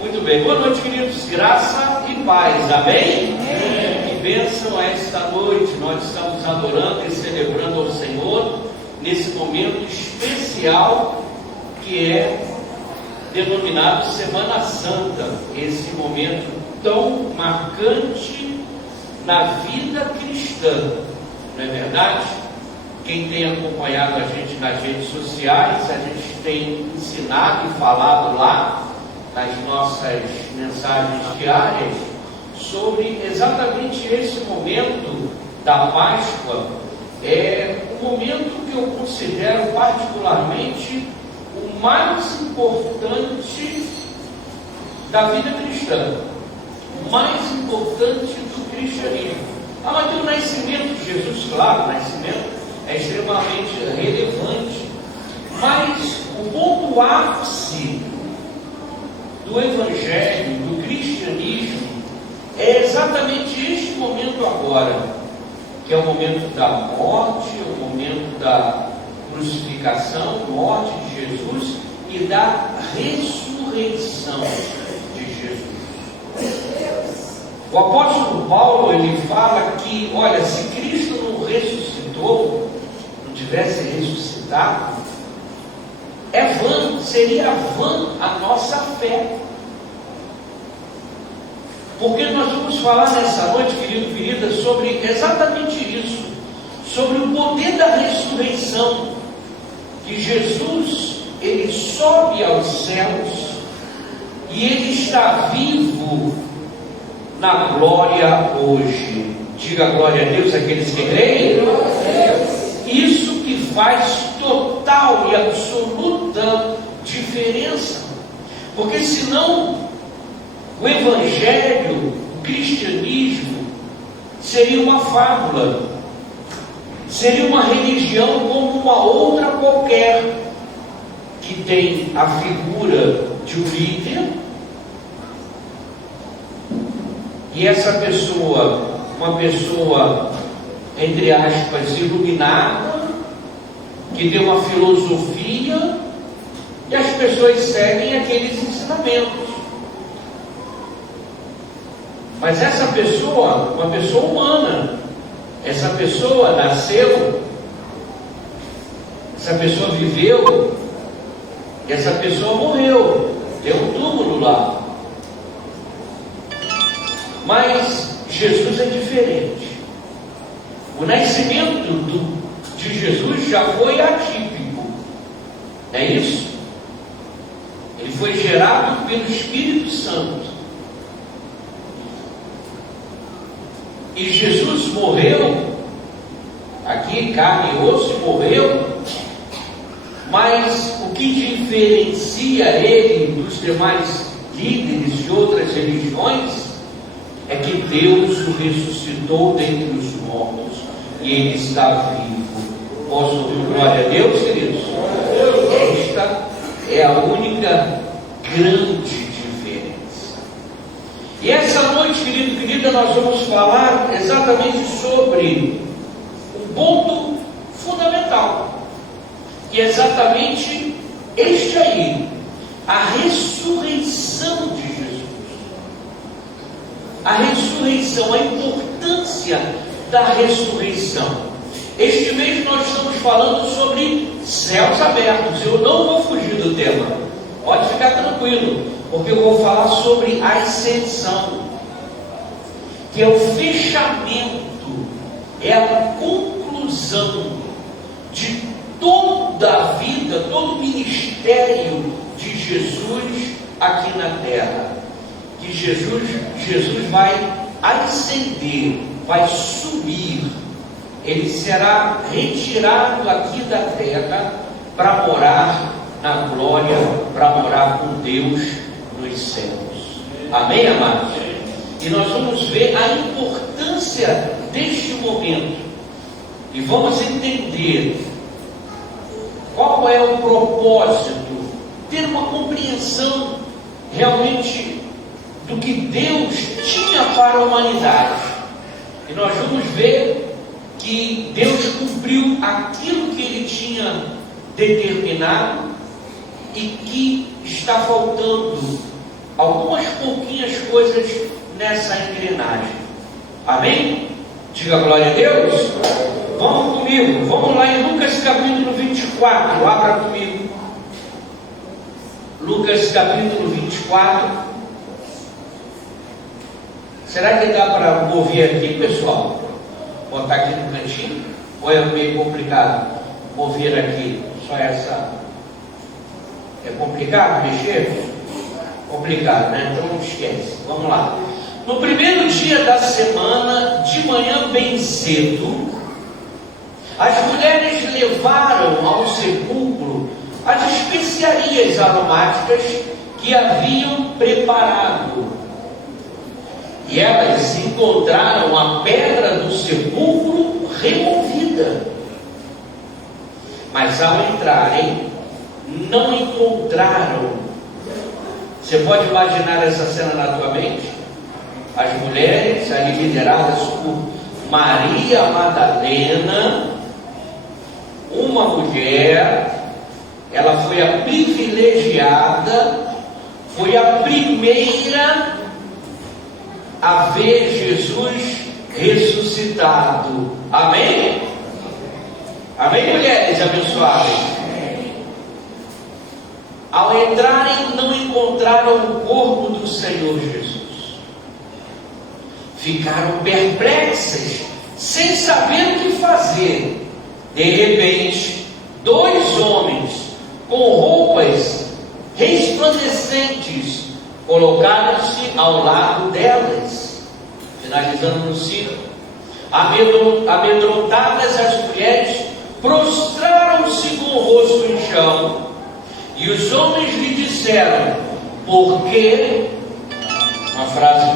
Muito bem, boa noite, queridos, graça e paz, amém? Que bênção esta noite, nós estamos adorando e celebrando ao Senhor nesse momento especial que é denominado Semana Santa, esse momento tão marcante na vida cristã, não é verdade? Quem tem acompanhado a gente nas redes sociais, a gente tem ensinado e falado lá nas nossas mensagens diárias sobre exatamente esse momento da Páscoa. É um momento que eu considero particularmente o mais importante da vida cristã, o mais importante do cristianismo. Mas tem o nascimento de Jesus, claro, o nascimento é extremamente relevante, mas o ponto ápice do Evangelho, do cristianismo, é exatamente este momento agora, que é o momento da morte, o momento da crucificação, morte de Jesus e da ressurreição de Jesus. O apóstolo Paulo, ele fala que, olha, se Cristo não ressuscitou, não tivesse ressuscitado, é vã, seria vã a nossa fé. Porque nós vamos falar nessa noite, querido, querida, sobre exatamente isso, sobre o poder da ressurreição, que Jesus, ele sobe aos céus e ele está vivo na glória hoje. Diga glória a Deus aqueles que creem. Isso que faz total e absoluta diferença, porque senão o Evangelho, o cristianismo, seria uma fábula, seria uma religião como uma outra qualquer, que tem a figura de um líder, e essa pessoa, uma pessoa, entre aspas, iluminada, que tem uma filosofia, e as pessoas seguem aqueles ensinamentos. Mas essa pessoa, uma pessoa humana, essa pessoa nasceu, essa pessoa viveu, e essa pessoa morreu, tem um túmulo lá. Mas Jesus é diferente. O nascimento de Jesus já foi atípico, não é isso? Ele foi gerado pelo Espírito Santo. E Jesus morreu, aqui carne e osso, morreu, mas o que diferencia ele dos demais líderes de outras religiões é que Deus o ressuscitou dentre os mortos e ele está vivo. Posso ouvir glória a Deus, queridos? Esta é a única grande diferença. E essa noite, querido, querida, nós vamos falar exatamente sobre um ponto fundamental, que é exatamente este aí, a ressurreição de Jesus. A ressurreição, a importância da ressurreição. Este mês nós estamos falando sobre céus abertos. Eu não vou fugir do tema, pode ficar tranquilo, porque eu vou falar sobre a ascensão, que é o fechamento, é a conclusão de toda a vida, todo o ministério de Jesus aqui na terra. Que Jesus vai ascender, vai subir, ele será retirado aqui da terra para morar na glória, para morar com Deus nos céus. Amém, amados? E nós vamos ver a importância deste momento e vamos entender qual é o propósito, ter uma compreensão realmente do que Deus tinha para a humanidade. E nós vamos ver que Deus cumpriu aquilo que Ele tinha determinado e que está faltando algumas pouquinhas coisas nessa engrenagem. Amém? Diga glória a Deus. Vamos comigo, vamos lá em Lucas capítulo 24, abra comigo. Lucas capítulo 24. Será que dá para mover aqui, pessoal? Botar aqui no cantinho? Ou é meio complicado mover aqui? Só essa. É complicado mexer? Complicado, né? Então não esquece. Vamos lá. No primeiro dia da semana, de manhã bem cedo, as mulheres levaram ao sepulcro as especiarias aromáticas que haviam preparado. E elas encontraram a pedra do sepulcro removida. Mas ao entrarem, não encontraram. Você pode imaginar essa cena na tua mente? As mulheres ali lideradas por Maria Madalena, uma mulher, ela foi a privilegiada, foi a primeira a ver Jesus ressuscitado. Amém? Amém, mulheres abençoadas? Ao entrarem, não encontraram o corpo do Senhor Jesus. Ficaram perplexas, sem saber o que fazer. De repente, 2 homens com roupas resplandecentes colocaram-se ao lado delas, finalizando no círculo. Amedrontadas, as mulheres prostraram-se com o rosto em chão, e os homens lhe disseram: por que, uma frase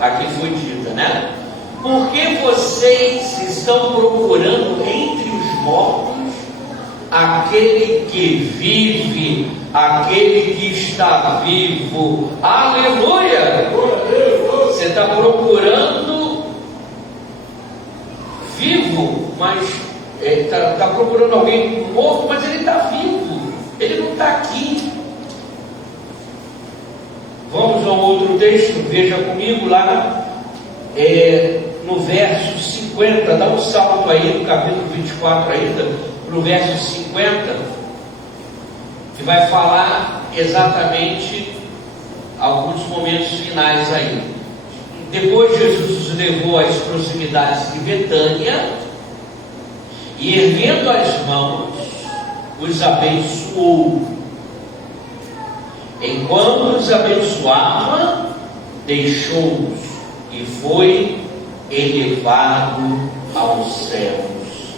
aqui foi dita, né? Por que vocês estão procurando entre os mortos aquele que vive, aquele que está vivo? Aleluia! Você está procurando vivo, mas está procurando alguém morto, mas ele está vivo, ele não está aqui. Vamos a um outro texto, veja comigo lá no verso 50, dá um salto aí no capítulo 24 ainda, no verso 50, que vai falar exatamente alguns momentos finais aí. Depois Jesus os levou às proximidades de Betânia e, erguendo as mãos, os abençoou. Enquanto os abençoava, deixou-os e foi elevado aos céus.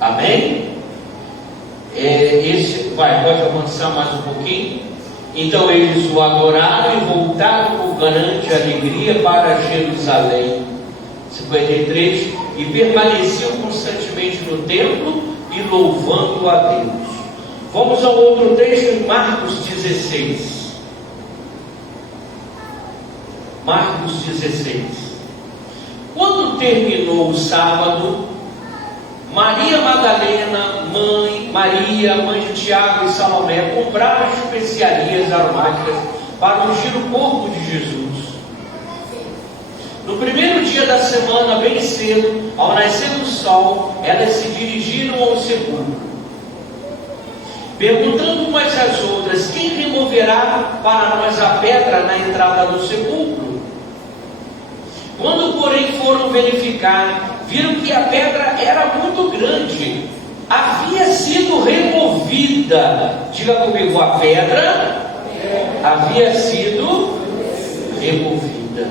Amém? Pode avançar mais um pouquinho. Então eles o adoraram e voltaram com grande alegria para Jerusalém. 53. E permaneciam constantemente no templo e louvando a Deus. Vamos ao outro texto em Marcos 16. Marcos 16. Quando terminou o sábado, Maria Madalena, Maria, mãe de Tiago e Salomé, compraram especiarias aromáticas para ungir o corpo de Jesus. No primeiro dia da semana, bem cedo, ao nascer do sol, elas se dirigiram ao sepulcro, perguntando umas às outras: quem removerá para nós a pedra na entrada do sepulcro? Quando, porém, foram verificar, viram que a pedra era muito grande, havia sido removida. Diga comigo: a pedra havia sido removida.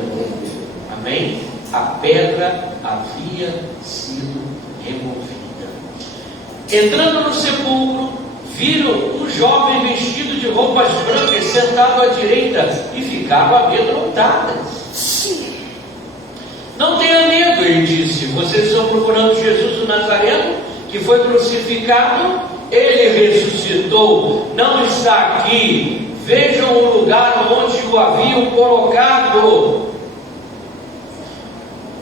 Amém? A pedra havia sido removida. Entrando no sepulcro, viram um jovem vestido de roupas brancas sentado à direita e ficaram amedrontadas. Não tenha medo, ele disse. Vocês estão procurando Jesus o Nazareno, que foi crucificado. Ele ressuscitou, não está aqui. Vejam o lugar onde o haviam colocado.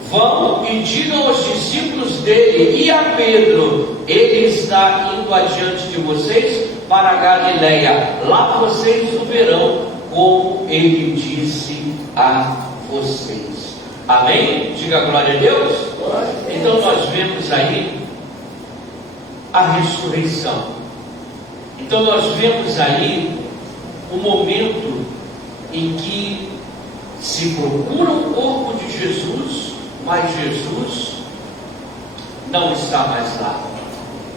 Vão e digam aos discípulos dele e a Pedro: ele está indo adiante de vocês para a Galileia. Lá vocês o verão como Ele disse a vocês. Amém? Diga glória a Deus. Então nós vemos aí a ressurreição. Então nós vemos aí o momento em que se procura o corpo de Jesus, mas Jesus não está mais lá.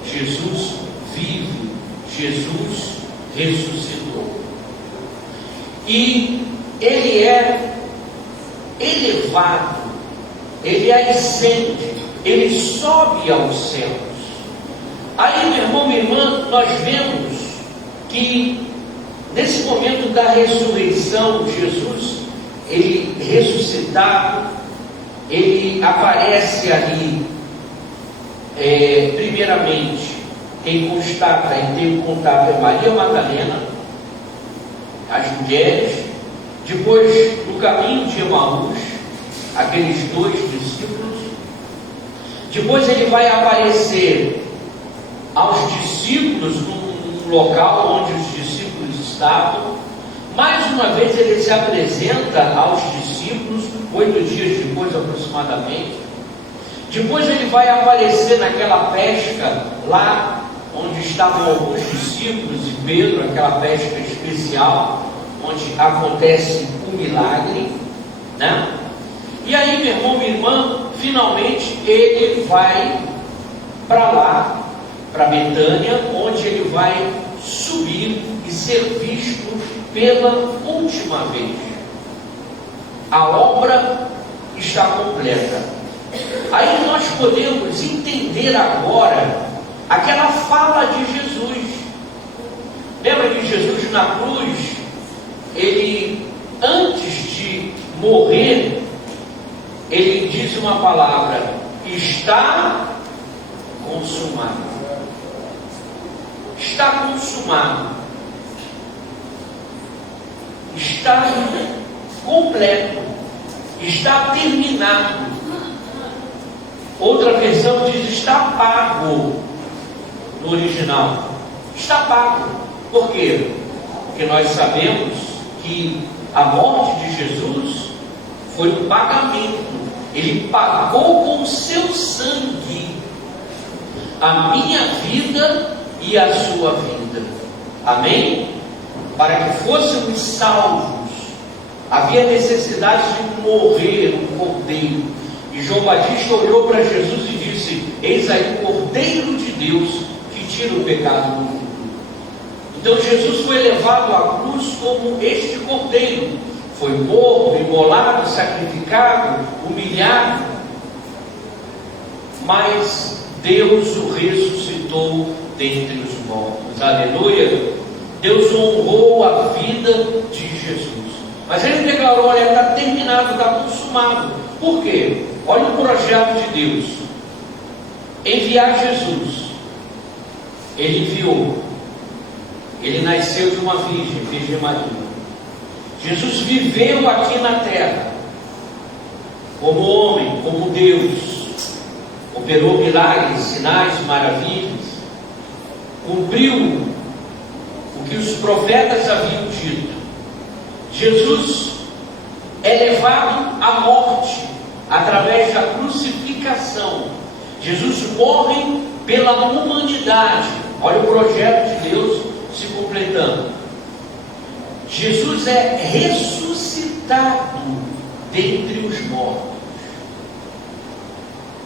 Jesus vive, Jesus ressuscitou. E Ele é elevado, Ele ascende, Ele sobe aos céus. Aí, meu irmão, minha irmã, nós vemos que nesse momento da ressurreição, Jesus, Ele ressuscitado, Ele aparece ali, primeiramente, quem tem contato é Maria Madalena, as mulheres, depois no caminho de Emaús, aqueles 2 discípulos, depois Ele vai aparecer aos discípulos num local onde os discípulos estavam. Mais uma vez Ele se apresenta aos discípulos 8 dias depois aproximadamente. Depois Ele vai aparecer naquela pesca lá onde estavam alguns discípulos e Pedro, aquela pesca especial onde acontece o milagre, né? E aí, meu irmão, minha irmã, finalmente Ele vai para lá, para Betânia, onde Ele vai subir e ser visto pela última vez. A obra está completa. Aí nós podemos entender agora aquela fala de Jesus. Lembra que Jesus na cruz, Ele, antes de morrer, Ele diz uma palavra: está consumado. Está consumado. Está completo. Está terminado. Outra versão diz está pago. No original, está pago. Por quê? Porque nós sabemos que a morte de Jesus foi um pagamento. Ele pagou com o seu sangue a minha vida e a sua vida. Amém? Para que fôssemos salvos, havia necessidade de morrer um cordeiro. E João Batista olhou para Jesus e disse: eis aí o Cordeiro de Deus que tira o pecado do mundo. Então Jesus foi levado à cruz como este cordeiro. Foi morto, imolado, sacrificado, humilhado. Mas Deus o ressuscitou dentre os mortos. Aleluia! Deus honrou a vida de Jesus. Mas Ele declarou: olha, está terminado, está consumado. Por quê? Olha o projeto de Deus. Enviar Jesus. Ele enviou. Ele nasceu de uma Virgem Maria. Jesus viveu aqui na terra, como homem, como Deus. Operou milagres, sinais, maravilhas. Cumpriu o que os profetas haviam dito. Jesus é levado à morte através da crucificação. Jesus morre pela humanidade. Olha o projeto de Deus se completando. Jesus é ressuscitado dentre os mortos.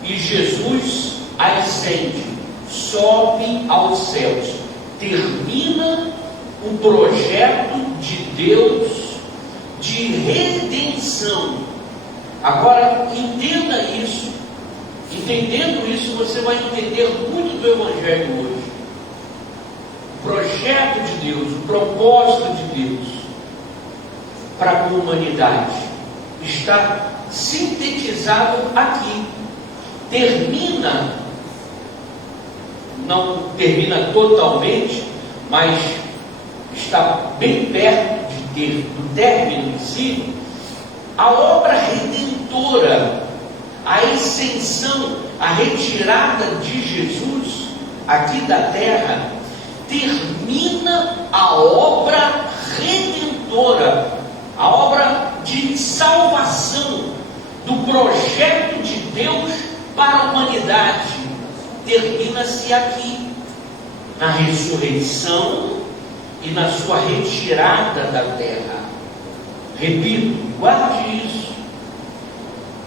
E Jesus ascende, sobe aos céus. Termina o projeto de Deus de redenção. Agora, entenda isso. Entendendo isso, você vai entender muito do Evangelho hoje. O projeto de Deus, o propósito de Deus para a humanidade está sintetizado aqui. Termina, não termina totalmente, mas está bem perto do término em si, a obra redentora, a ascensão, a retirada de Jesus aqui da terra, termina a obra redentora redentora, a obra de salvação do projeto de Deus para a humanidade, termina-se aqui, na ressurreição e na sua retirada da terra. Repito, guarde isso.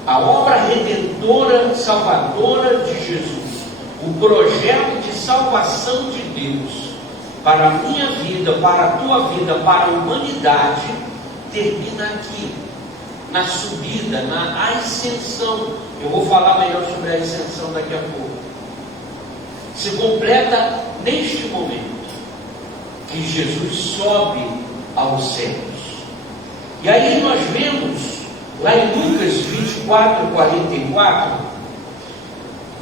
A obra redentora, salvadora de Jesus, o projeto de salvação de Deus para a minha vida, para a tua vida, para a humanidade, termina aqui, na subida, na ascensão. Eu vou falar melhor sobre a ascensão daqui a pouco. Se completa neste momento que Jesus sobe aos céus. E aí nós vemos lá em Lucas 24:44,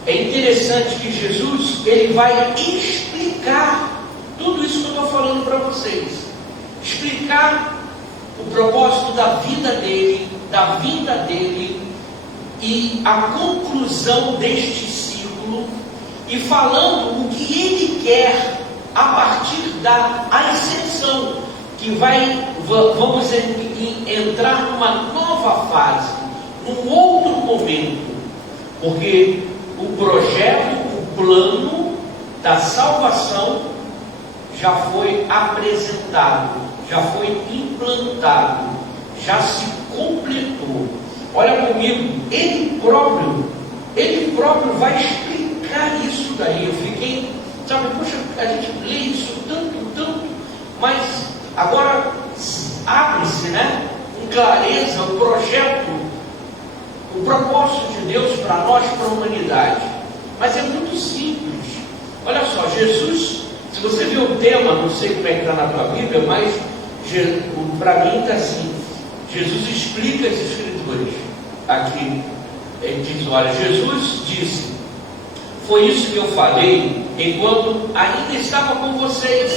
é interessante que Jesus, ele vai explicar tudo isso que eu estou falando para vocês, explicar o propósito da vida dele, da vinda dele e a conclusão deste ciclo, e falando o que ele quer a partir da ascensão, que vamos entrar numa nova fase, num outro momento, porque o projeto, o plano da salvação já foi apresentado, já foi implantado, já se completou. Olha comigo, ele próprio vai explicar isso daí. Eu fiquei, poxa, a gente lê isso tanto, mas agora abre-se, com clareza o projeto, o propósito de Deus para nós, para a humanidade. Mas é muito simples. Olha só, Jesus, se você ver o tema, não sei como é que está na tua Bíblia, mas para mim está assim: Jesus explica as Escrituras. Aqui ele diz: olha, Jesus disse, foi isso que eu falei enquanto ainda estava com vocês.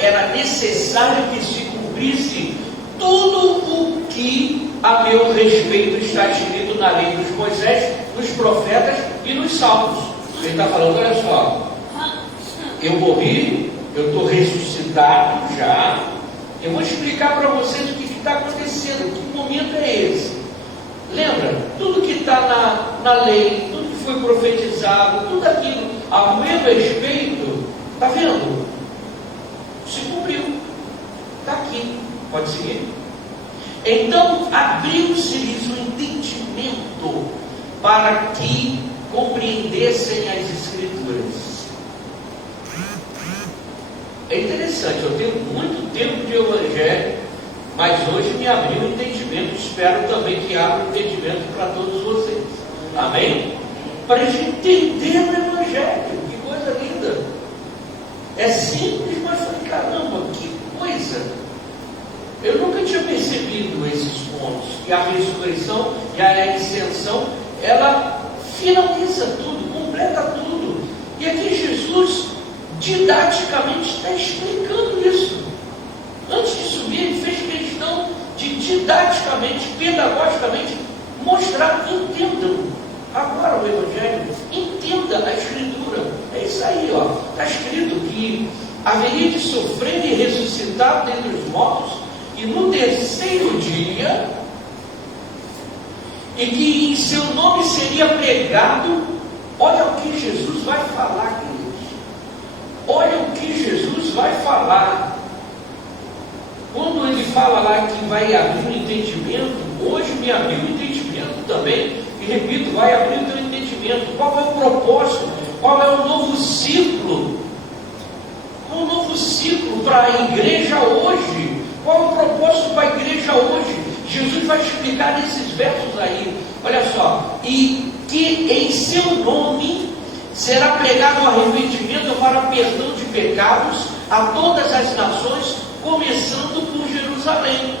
Era necessário que se cumprisse tudo o que a meu respeito está escrito na lei dos Moisés, nos profetas e nos salmos. Ele está falando: olha só, eu morri, eu estou ressuscitado já, eu vou explicar para vocês o que está acontecendo, que momento é esse. Lembra? Tudo que está na lei, tudo que foi profetizado, tudo aquilo a meu respeito, está vendo? Se cumpriu, está aqui, pode seguir. Então abriu-se-lhes o entendimento para que compreendessem as Escrituras. É interessante, eu tenho muito tempo de evangelho, mas hoje me abriu o entendimento. Espero também que abra o entendimento para todos vocês. Amém? Para a gente entender o evangelho. Que coisa linda! É simples, mas falei: caramba, que coisa! Eu nunca tinha percebido esses pontos. E a ressurreição e a ascensão, ela finaliza tudo, completa tudo. E aqui Jesus didaticamente está explicando isso. Antes de subir, ele fez questão de didaticamente, pedagogicamente mostrar: entendam agora o Evangelho, entenda a Escritura. É isso aí, está escrito que haveria de sofrer e ressuscitar dentre os mortos, e no terceiro dia, e que em seu nome seria pregado. Olha o que Jesus vai falar, queridos. Olha o que Jesus vai falar. Quando ele fala lá que vai abrir o entendimento, hoje me abriu o entendimento também, e repito, vai abrir o teu entendimento. Qual é o propósito? Qual é o novo ciclo? Qual é o novo ciclo para a igreja hoje? Qual é o propósito para a igreja hoje? Jesus vai explicar nesses versos aí. Olha só: e que em seu nome será pregado o arrependimento para perdão de pecados a todas as nações, começando por Jerusalém.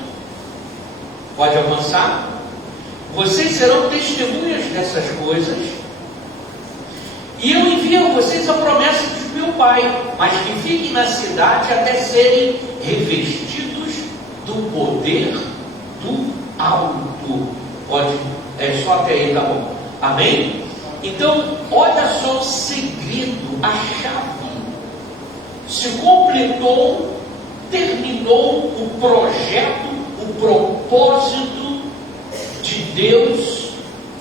Pode avançar? Vocês serão testemunhas dessas coisas, e eu envio a vocês a promessa de meu Pai, mas que fiquem na cidade até serem revestidos do poder do alto. Pode, só até aí, tá bom? Amém? Então, olha só o segredo, a chave. Se completou terminou o projeto, o propósito de Deus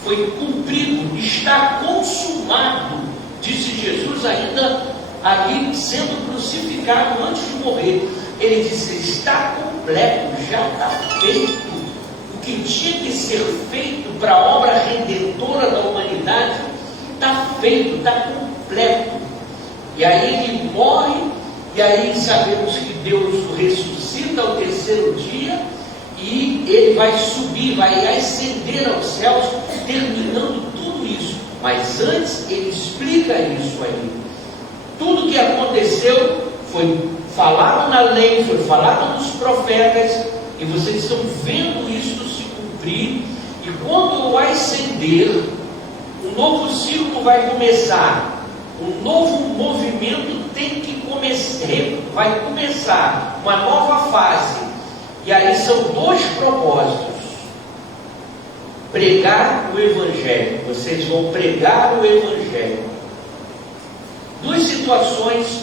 foi cumprido, está consumado, disse Jesus ainda ali sendo crucificado antes de morrer. Ele disse: está completo, já está feito. O que tinha que ser feito para a obra redentora da humanidade está feito, está completo. E aí ele morre, e aí sabemos que Deus o ressuscita ao terceiro dia, e ele vai subir, vai ascender aos céus, terminando tudo isso. Mas antes ele explica isso aí. Tudo que aconteceu foi falado na lei, foi falado nos profetas, e vocês estão vendo isso se cumprir. E quando ascender, um novo ciclo vai começar, um novo movimento vai começar, uma nova fase. E aí são dois propósitos: pregar o Evangelho. Vocês vão pregar o Evangelho. Duas situações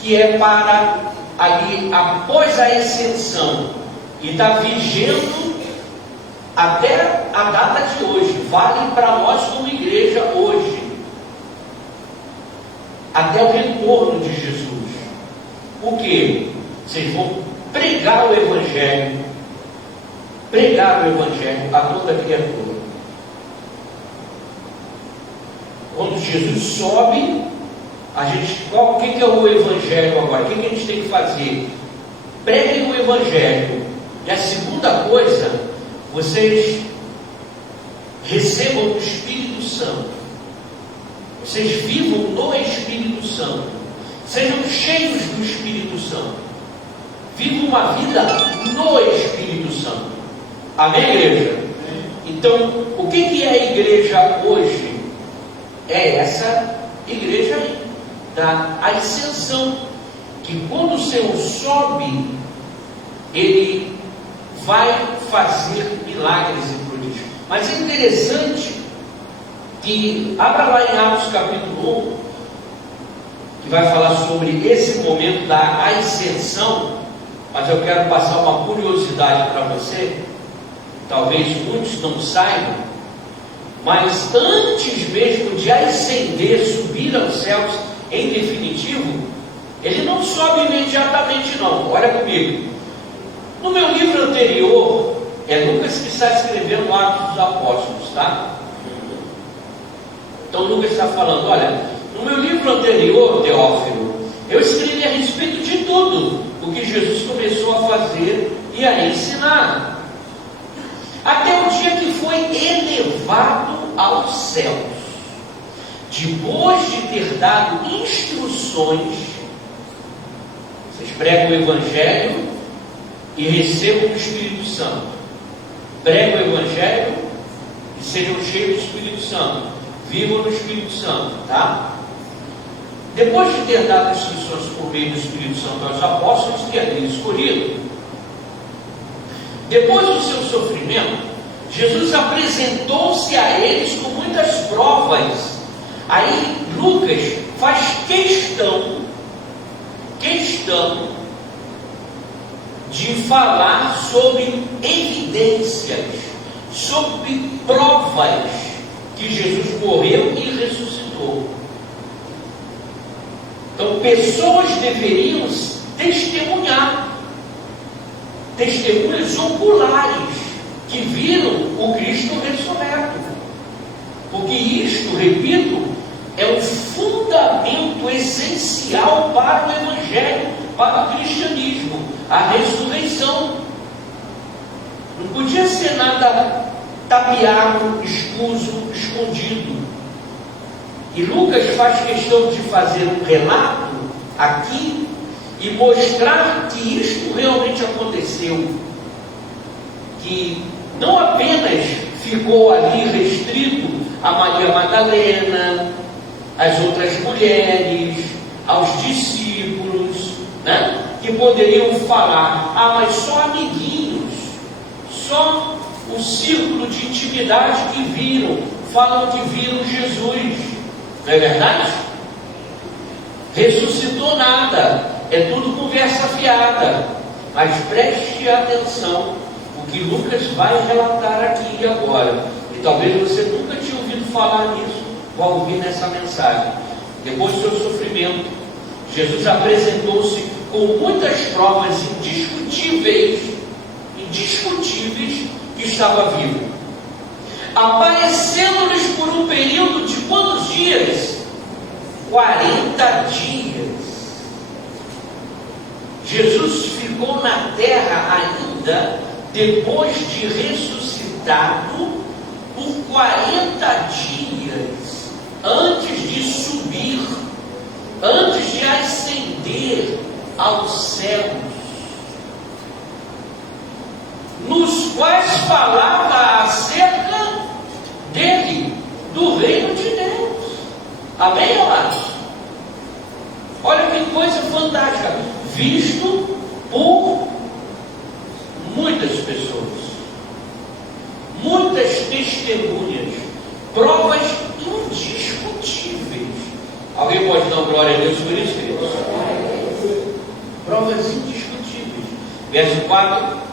que é para ali após a ascensão, e está vigendo até a data de hoje, vale para nós como igreja hoje, até o retorno de Jesus. O que? Vocês vão pregar o Evangelho a toda criatura. Quando Jesus sobe, o que é o Evangelho agora? O que a gente tem que fazer? Preguem o Evangelho. E a segunda coisa, vocês recebam o Espírito Santo. Vocês vivam no Espírito Santo. Sejam cheios do Espírito Santo. Vivam uma vida no Espírito Santo. Amém, igreja? Então, o que é a igreja hoje? É essa igreja aí, da ascensão, que quando o Senhor sobe, Ele vai fazer milagres e prodígios. Mas é interessante que, abra lá em Atos capítulo 1, que vai falar sobre esse momento da ascensão. Mas eu quero passar uma curiosidade para você, talvez muitos não saibam, mas antes mesmo de ascender, subir aos céus em definitivo, ele não sobe imediatamente não. Olha comigo, no meu livro anterior, é Lucas que está escrevendo Atos dos Apóstolos, tá? Então Lucas está falando: olha, no meu livro anterior, Teófilo, eu escrevi a respeito de tudo o que Jesus começou a fazer e a ensinar, até o dia que foi elevado aos céus, depois de ter dado instruções. Vocês pregam o Evangelho e recebam o Espírito Santo. Pregam o Evangelho e sejam cheios do Espírito Santo. Vivam no Espírito Santo, tá? Depois de ter dado instruções por meio do Espírito Santo aos apóstolos que havia escolhido, depois do seu sofrimento, Jesus apresentou-se a eles com muitas provas. Aí Lucas faz questão de falar sobre evidências, sobre provas que Jesus morreu e ressuscitou. Então, pessoas deveriam testemunhar, testemunhas oculares, que viram o Cristo ressurreto. Porque isto, repito, é um fundamento essencial para o Evangelho, para o cristianismo, a ressurreição. Não podia ser nada tapeado, escuso, escondido. E Lucas faz questão de fazer um relato aqui e mostrar que isto realmente aconteceu, que não apenas ficou ali restrito a Maria Madalena, às outras mulheres, aos discípulos, né, que poderiam falar: mas só amiguinhos, só o círculo de intimidade que viram, falam que viram Jesus. Não é verdade? Ressuscitou nada, é tudo conversa fiada. Mas preste atenção o que Lucas vai relatar aqui e agora. E talvez você nunca tinha ouvido falar nisso, vai ouvir nessa mensagem. Depois do seu sofrimento, Jesus apresentou-se com muitas provas indiscutíveis que estava vivo, aparecendo-lhes por um período de quantos dias? 40 dias. Jesus ficou na terra ainda, depois de ressuscitado, por 40 dias, antes de subir, antes de ascender aos céus, nos quais falava acerca dele, do reino de Deus. Amém, amados? Olha que coisa fantástica, visto por muitas pessoas, muitas testemunhas, provas indiscutíveis. Alguém pode dar glória a Deus por isso, queridos? Provas indiscutíveis. Verso 4.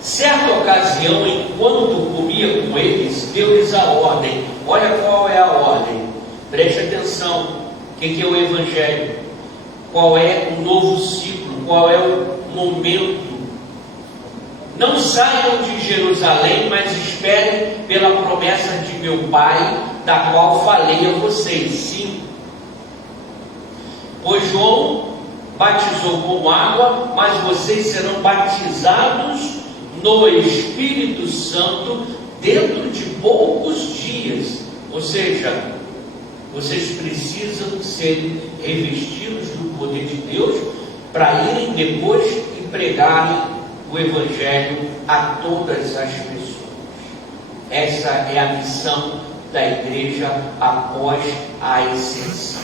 Certa ocasião, enquanto comia com eles, deu-lhes a ordem. Olha qual é a ordem. Preste atenção. O que é o Evangelho? Qual é o novo ciclo? Qual é o momento? Não saiam de Jerusalém, mas esperem pela promessa de meu Pai, da qual falei a vocês. Sim. Pois João batizou com água, mas vocês serão batizados no Espírito Santo dentro de poucos dias. Ou seja, vocês precisam ser revestidos do poder de Deus para irem depois e pregarem o Evangelho a todas as pessoas. Essa é a missão da igreja após a ascensão.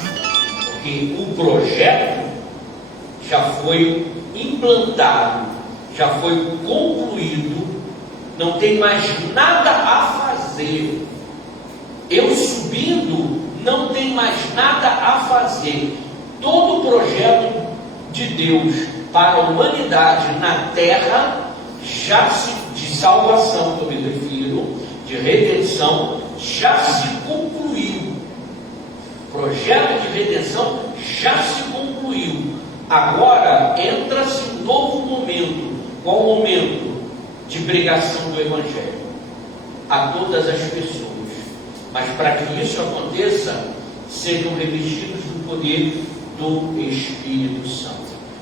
Porque o projeto já foi implantado, já foi concluído, não tem mais nada a fazer. Eu subindo, não tem mais nada a fazer. Todo o projeto de Deus para a humanidade na terra, de salvação, que eu me refiro, de redenção, já se concluiu. O projeto de redenção já se concluiu. Agora entra-se um novo momento. Qual o momento? De pregação do Evangelho a todas as pessoas. Mas para que isso aconteça, sejam revestidos do poder do Espírito Santo.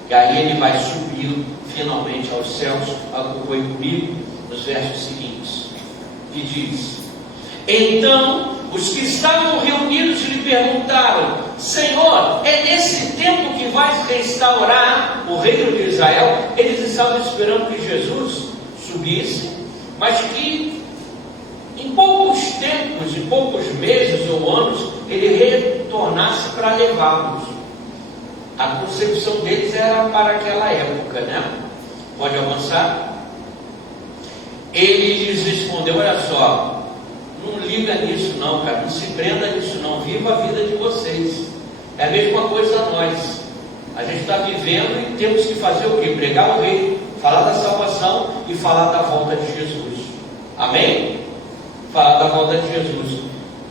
E aí ele vai subir finalmente aos céus. Acompanhe comigo nos versos seguintes, que diz: então os que estavam reunidos lhe perguntaram: Senhor, é nesse tempo que vais restaurar o reino de Israel? Eles estavam esperando que Jesus subisse, mas que em poucos tempos, em poucos meses ou anos, ele retornasse para levá-los. A concepção deles era para aquela época, né? Pode avançar? Ele lhes respondeu: olha só, não liga nisso não, cara, não se prenda nisso não, viva a vida de vocês. É a mesma coisa a nós. A gente está vivendo e temos que fazer o quê? Pregar o reino, falar da salvação e falar da volta de Jesus. Amém? Falar da volta de Jesus.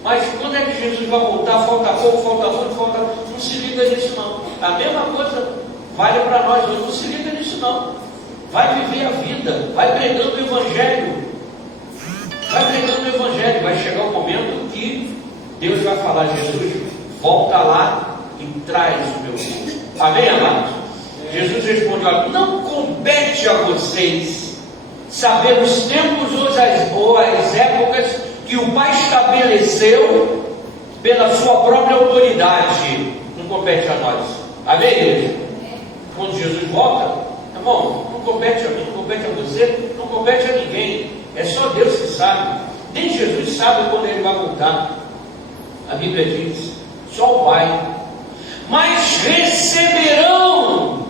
Mas quando é que Jesus vai voltar? Falta pouco, falta muito, falta... Não se liga nisso não. A mesma coisa vale para nós, não se liga nisso não. Vai viver a vida, vai pregando o Evangelho. Vai pregando o Evangelho. Vai chegar o momento que Deus vai falar: Jesus, volta lá e traz o meu povo. Amém, amados? Jesus respondeu: olha, não compete a vocês saber os tempos ou as épocas que o Pai estabeleceu pela sua própria autoridade. Não compete a nós. Amém, igreja? Quando Jesus volta, irmão, não compete a mim, não compete a você, não compete a ninguém. É só Deus que sabe. Nem Jesus sabe quando ele vai voltar. A Bíblia diz: só o Pai. Mas receberão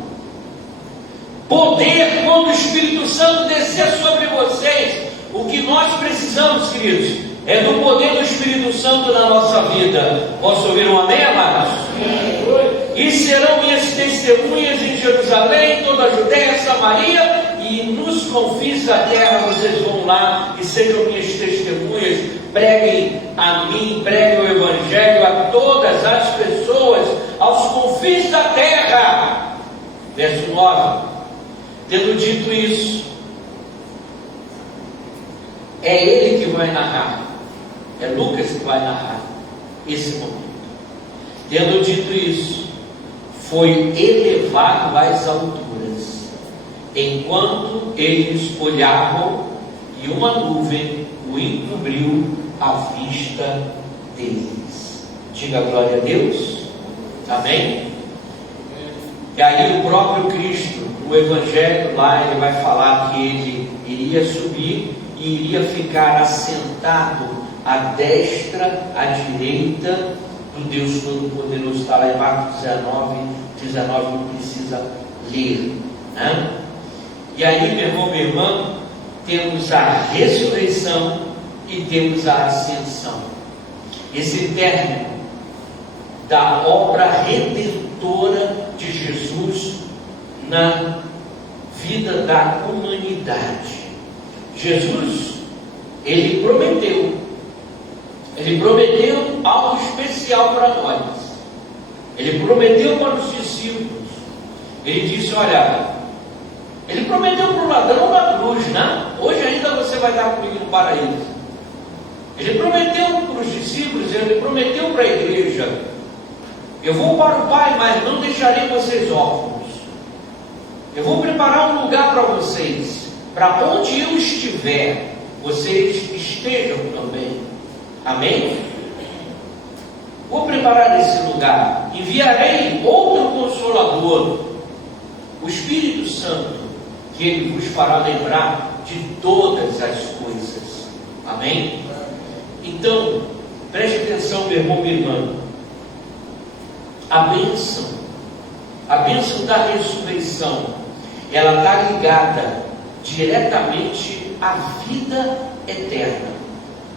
poder quando o Espírito Santo descer sobre vocês. O que nós precisamos, queridos, é do poder do Espírito Santo na nossa vida. Posso ouvir um amém, amados? Amém. E serão minhas testemunhas em Jerusalém, toda a Judéia, Samaria e nos confins da terra. Vocês vão lá e sejam minhas testemunhas, preguem a mim, preguem o Evangelho a todas as pessoas, aos confins da terra. Verso 9. Tendo dito isso, é ele que vai narrar, é Lucas que vai narrar esse momento. Tendo dito isso, foi elevado às alturas, enquanto eles olhavam, e uma nuvem o encobriu à vista deles. Diga glória a Deus. Amém? E aí o próprio Cristo, no Evangelho lá, ele vai falar que ele iria subir e iria ficar assentado à destra, à direita do Deus Todo-Poderoso. Está lá em Marcos 19, não precisa ler, né? E aí, meu irmão, minha irmã, temos a ressurreição e temos a ascensão. Esse término da obra redentora de Jesus na vida da humanidade. Jesus, ele prometeu algo especial para nós. Ele prometeu para os discípulos. Ele disse, olha, ele prometeu para o ladrão da cruz, né? Hoje ainda você vai estar comigo no paraíso. Ele prometeu para os discípulos, ele prometeu para a igreja, eu vou para o Pai, mas não deixarei vocês órfãos. Eu vou preparar um lugar para vocês, para onde eu estiver, vocês estejam também. Amém? Vou preparar esse lugar. Enviarei outro Consolador, o Espírito Santo, que ele vos fará lembrar de todas as coisas. Amém? Então, preste atenção, meu irmão, minha irmã. A bênção da ressurreição, ela está ligada diretamente à vida eterna,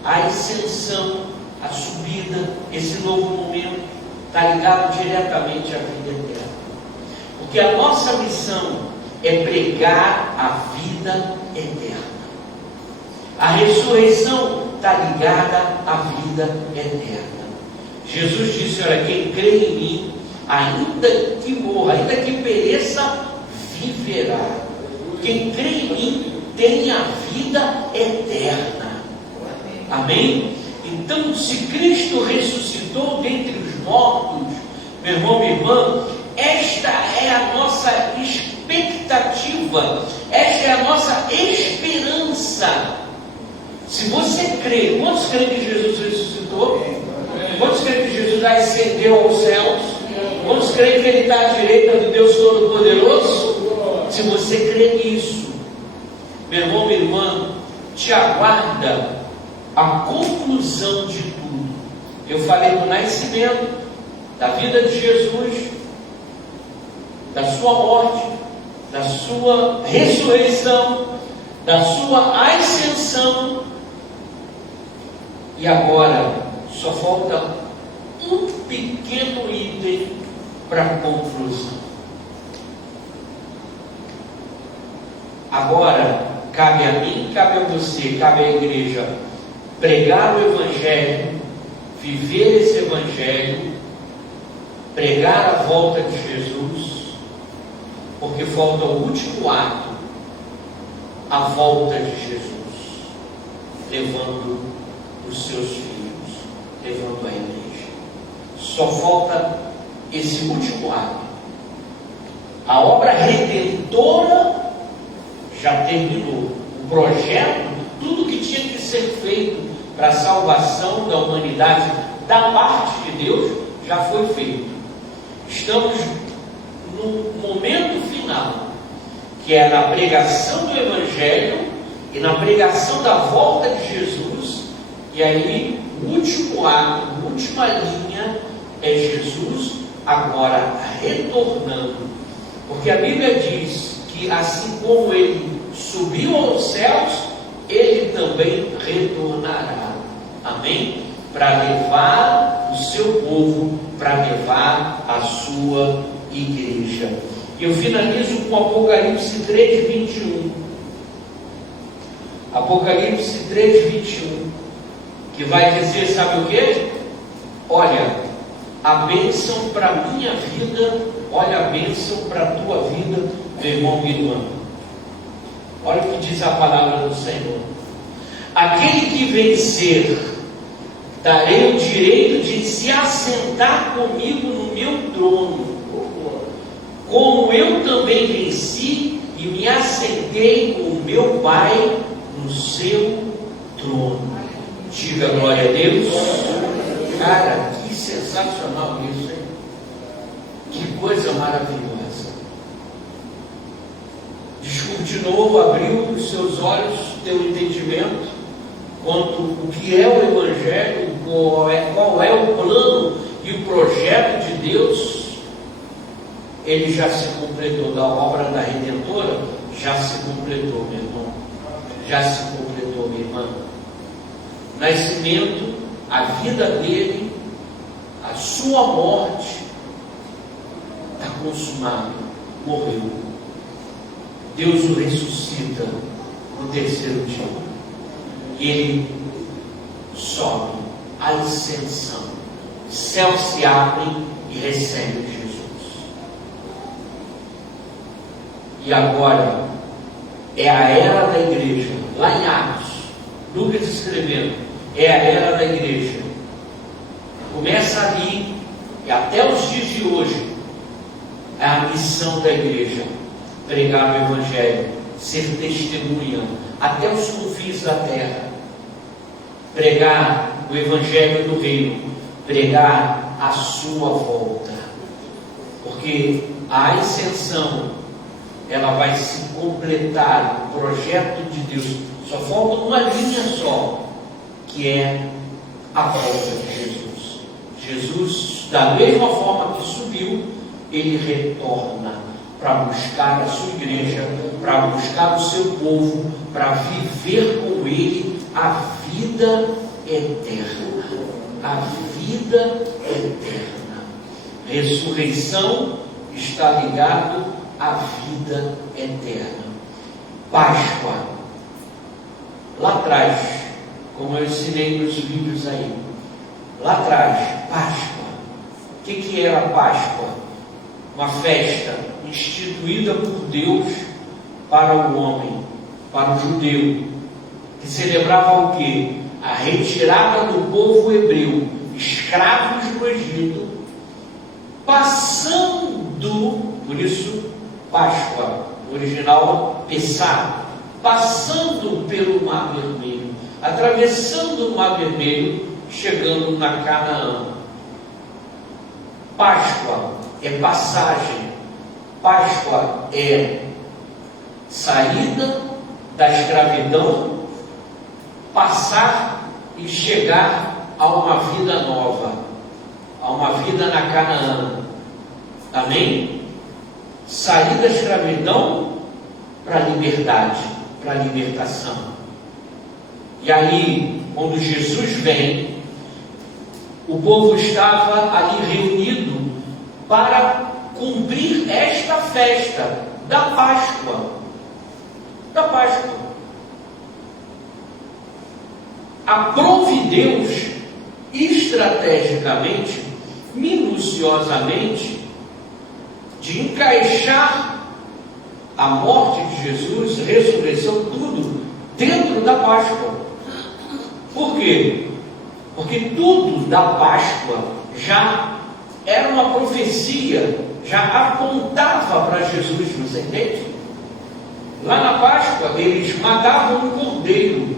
à ascensão, à subida. Esse novo momento está ligado diretamente à vida eterna, porque a nossa missão é pregar a vida eterna. A ressurreição está ligada à vida eterna. Jesus disse, olha, quem crê em mim, ainda que morra, ainda que pereça, viverá. Quem crê em mim tem a vida eterna. Amém? Então, se Cristo ressuscitou dentre os mortos, meu irmão, minha irmã, esta é a nossa expectativa, esta é a nossa esperança. Se você crê, quantos creem que Jesus ressuscitou? Quantos creem que Jesus ascendeu aos céus? Quantos creem que Ele está à direita do Deus Todo-Poderoso? Se você crê nisso, meu irmão, minha irmã, te aguarda a conclusão de tudo. Eu falei do nascimento, da vida de Jesus, da sua morte, da sua ressurreição, da sua ascensão, e agora só falta um pequeno item para a conclusão. Agora cabe a mim, cabe a você, cabe à igreja pregar o Evangelho, viver esse Evangelho, pregar a volta de Jesus, porque falta o último ato, a volta de Jesus, levando os seus filhos, levando a igreja. Só falta esse último ato. A obra redentora já terminou. O projeto, tudo que tinha que ser feito para a salvação da humanidade da parte de Deus, já foi feito. Estamos no momento final, que é na pregação do Evangelho e na pregação da volta de Jesus. E aí, o último ato, a última linha é Jesus agora retornando, porque a Bíblia diz que assim como Ele subiu aos céus, Ele também retornará. Amém? para levar o seu povo, para levar a sua igreja. Eu finalizo com Apocalipse 3, 21. Apocalipse 3, 21, que vai dizer, sabe o que? Olha, a bênção para a minha vida, olha a bênção para a tua vida, meu irmão, minha irmã. Olha o que diz a palavra do Senhor. Aquele que vencer, darei o direito de se assentar comigo no meu trono, como eu também venci e me assentei com o meu Pai no seu trono. Diga glória a Deus. Cara, que sensacional isso, hein? Que coisa maravilhosa. Desculpe de novo, abriu os seus olhos, teu entendimento quanto o que é o Evangelho, qual é o plano e o projeto de Deus. Ele já se completou, da obra da Redentora, já se completou, meu irmão, já se completou, minha irmã. Nascimento, a vida dele, a sua morte, está consumado, morreu. Deus o ressuscita no terceiro dia, e ele sobe, a ascensão, céus se abrem e recebe Jesus. E agora é a era da igreja, lá em Atos, Lucas escrevendo, é a era da igreja. Começa ali, e até os dias de hoje, é a missão da igreja: pregar o Evangelho, ser testemunha até os confins da terra, pregar o Evangelho do reino, pregar a sua volta, porque a ascensão, ela vai se completar, o projeto de Deus, só falta uma linha só, que é a volta de Jesus. Jesus, da mesma forma que subiu, ele retorna para buscar a sua igreja, para buscar o seu povo, para viver com ele a vida eterna. A vida eterna. Ressurreição está ligado à vida eterna. Páscoa. Lá atrás, como eu ensinei nos vídeos aí, lá atrás, Páscoa. O que era Páscoa? Uma festa instituída por Deus para o homem, para o judeu, que celebrava o quê? A retirada do povo hebreu, escravos no Egito, passando, por isso Páscoa, original Pessah, passando pelo Mar Vermelho, atravessando o Mar Vermelho, chegando na Canaã. Páscoa é passagem, Páscoa é saída da escravidão, passar e chegar a uma vida nova, a uma vida na Canaã. Amém? Sair da escravidão para a liberdade, para a libertação. E aí, quando Jesus vem, o povo estava ali reunido para cumprir esta festa da Páscoa. Da Páscoa. Aprove Deus estrategicamente, minuciosamente, de encaixar a morte de Jesus, ressurreição, tudo dentro da Páscoa. Por quê? Porque tudo da Páscoa já era uma profecia, já apontava para Jesus, você entende? Lá na Páscoa, eles matavam um cordeiro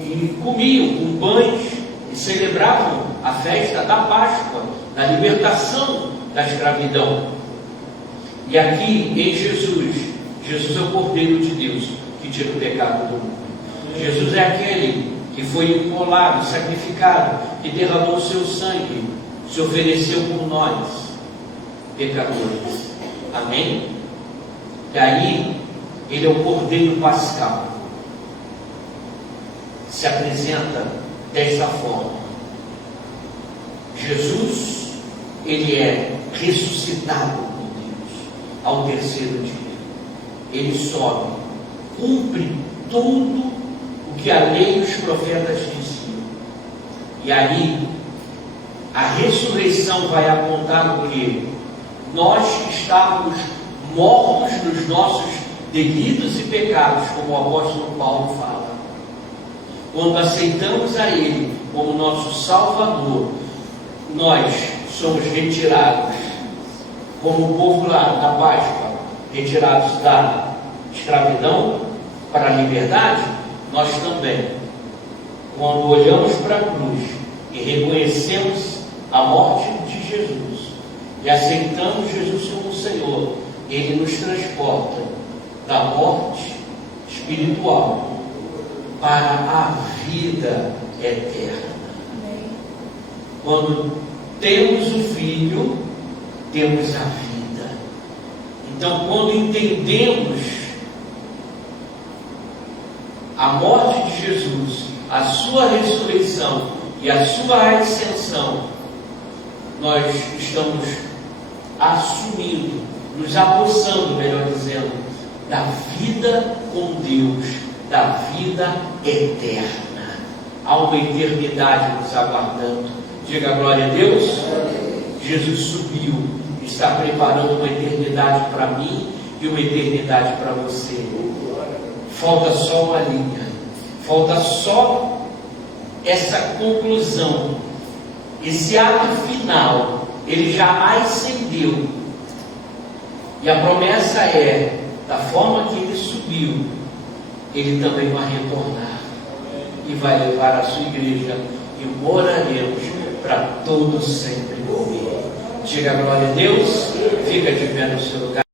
e comiam com pães e celebravam a festa da Páscoa, da libertação da escravidão. E aqui em Jesus, Jesus é o Cordeiro de Deus que tira o pecado do mundo. Jesus é aquele que foi imolado, sacrificado, que derramou o seu sangue, se ofereceu por nós, pecadores. Amém? E aí, ele é o Cordeiro Pascal. Se apresenta dessa forma. Jesus, ele é ressuscitado por Deus ao terceiro dia. Ele sobe, cumpre tudo o que a lei e os profetas diziam. E aí, a ressurreição vai apontar o quê? Nós que estávamos mortos nos nossos delitos e pecados, como o apóstolo Paulo fala. Quando aceitamos a Ele como nosso Salvador, nós somos retirados, como o povo lá na Páscoa, retirados da escravidão para a liberdade. Nós também, quando olhamos para a cruz e reconhecemos a morte de Jesus e aceitamos Jesus como Senhor, Ele nos transporta da morte espiritual para a vida eterna. Quando temos o Filho, temos a vida. Então, quando entendemos a morte de Jesus, a sua ressurreição e a sua ascensão, nós estamos assumindo, nos apossando, melhor dizendo, da vida com Deus, da vida eterna. Há uma eternidade nos aguardando. Diga glória a Deus. Jesus subiu, está preparando uma eternidade para mim e uma eternidade para você. Falta só uma linha, falta só essa conclusão, esse ato final. Ele já ascendeu, e a promessa é: da forma que ele subiu, ele também vai retornar e vai levar a sua igreja, e moraremos para todos sempre com ele. Diga glória a Deus. Fica de pé no seu lugar.